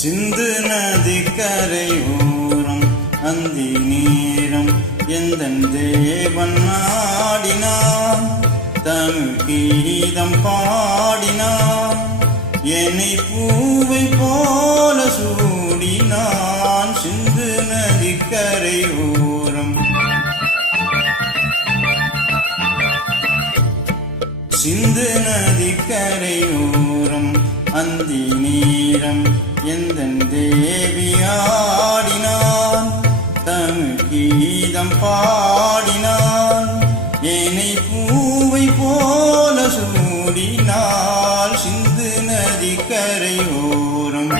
சிந்து நதிக்கரை ஓரம் அந்தி நேரம் எந்தன் தேவன் நாடினான், தமிழ் கீதம் பாடினான், என்னை பூவை போல சூடினான். சிந்து நதிக்கரை ஓரம் சிந்து நதிக்கரை ஓரம் அந்தி நேரம் எந்தன் தேவியாடினான், தமிழ் கீதம் பாடினான், என்னை பூவை போல சூடினாள். சிந்து நதிக்கரை ஓரம்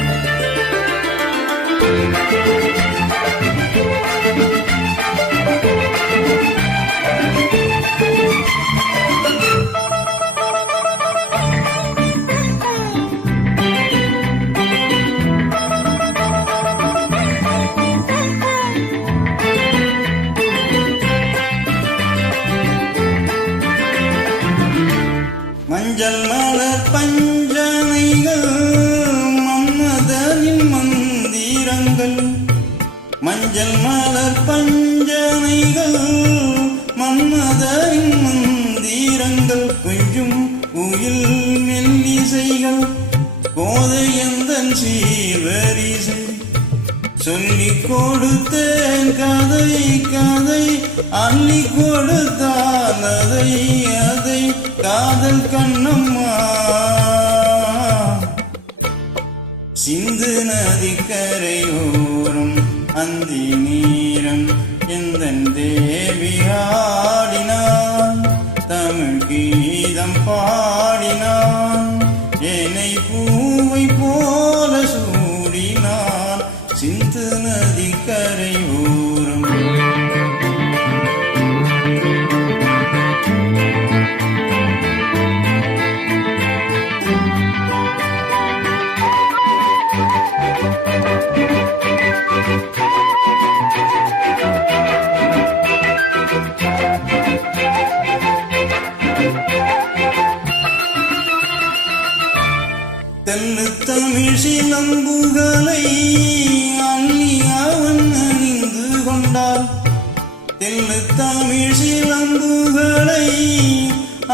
மஞ்சள் மலர் பஞ்சனைகள் மன்மதனின் மந்திரங்கள், மஞ்சள் மலர் பஞ்சனைகள் மன்மதனின் மந்திரங்கள், கொஞ்சம் உயில் மெல்லிசைகள் கோதையந்தன் சீர்வரிசை, சொல்லிக் கொடுத்தேன் கதை கதை அள்ளி கொடுத்தான் அதை அதை காதல் கண்ணம்மா. சிந்து நதிக்கரை ஓரம் அந்தி நேரம் எந்தன் தேவியாடினான், தமிழ் கீதம் பாடினான், என்னை பூவை போல சூடினான். சிந்து நதிக்கரை ஓரம் தெல்லு தமிழ் சிலம்புகளை அள்ளி அவன் அணிந்து கொண்டான், தெல்லு தமிழ் சிலம்புகளை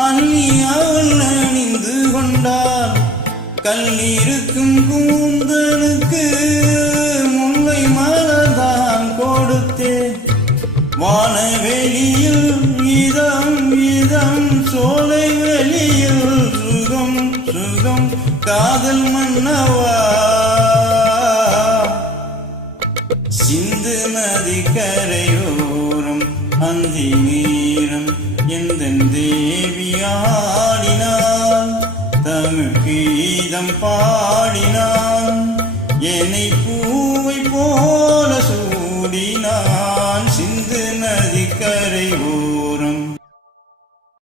அள்ளி அவள் அணிந்து கொண்டான், கல்லிருக்கும் கூந்தலுக்கு முல்லை மலர்தான் கொடுத்தேன், வானவெளியில் இதம் இதம் சோலை வெளியில் சுகம் சுகம் காதல் மன்னவா. சிந்து நதிக்கரை ஓரம் அந்தி நேரம் எந்தன் தேவியாடினான், தமிழ் கீதம் பாடினான், என்னை